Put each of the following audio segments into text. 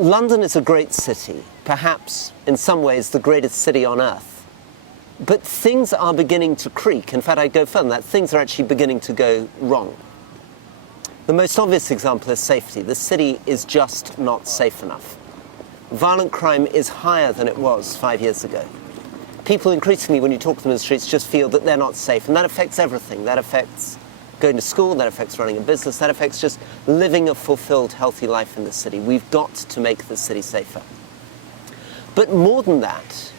London is a great city, perhaps in some ways the greatest city on earth. But things are beginning to creak. In fact, I'd go further than that. Things are actually beginning to go wrong. The most obvious example is safety. The city is just not safe enough. Violent crime is higher than it was 5 years ago. People increasingly, when you talk to them in the streets, just feel that they're not safe. And that affects everything. That affects going to school, that affects running a business, that affects just living a fulfilled, healthy life in the city. We've got to make the city safer. But more than that,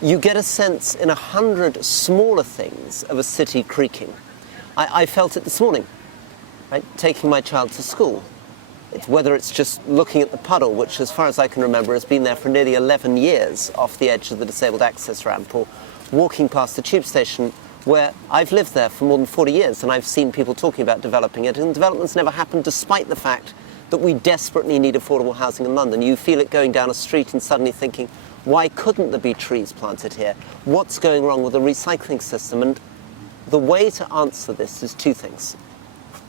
you get a sense in 100 smaller things of a city creaking. I felt it this morning, right? Taking my child to school. Whether it's just looking at the puddle, which as far as I can remember has been there for nearly 11 years off the edge of the disabled access ramp, or walking past the tube station where I've lived there for more than 40 years and I've seen people talking about developing it, and development's never happened despite the fact that we desperately need affordable housing in London. You feel it going down a street and suddenly thinking, why couldn't there be trees planted here? What's going wrong with the recycling system? And the way to answer this is two things.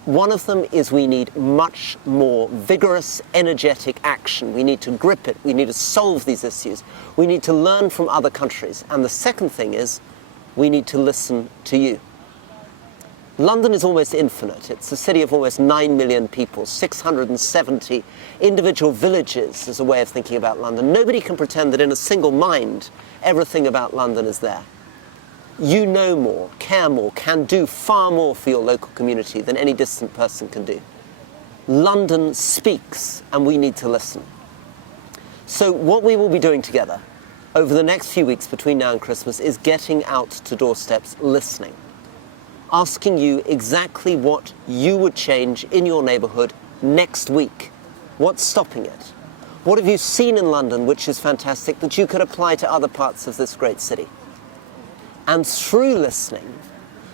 One of them is we need much more vigorous, energetic action. We need to grip it. We need to solve these issues. We need to learn from other countries. And the second thing is we need to listen to you. London is almost infinite. It's a city of almost 9 million people, 670 individual villages as a way of thinking about London. Nobody can pretend that in a single mind everything about London is there. You know more, care more, can do far more for your local community than any distant person can do. London speaks, and we need to listen. So what we will be doing together over the next few weeks between now and Christmas is getting out to doorsteps, listening, asking you exactly what you would change in your neighbourhood next week. What's stopping it? What have you seen in London which is fantastic that you could apply to other parts of this great city? And through listening,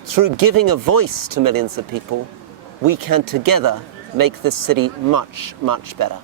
through giving a voice to millions of people, we can together make this city much, much better.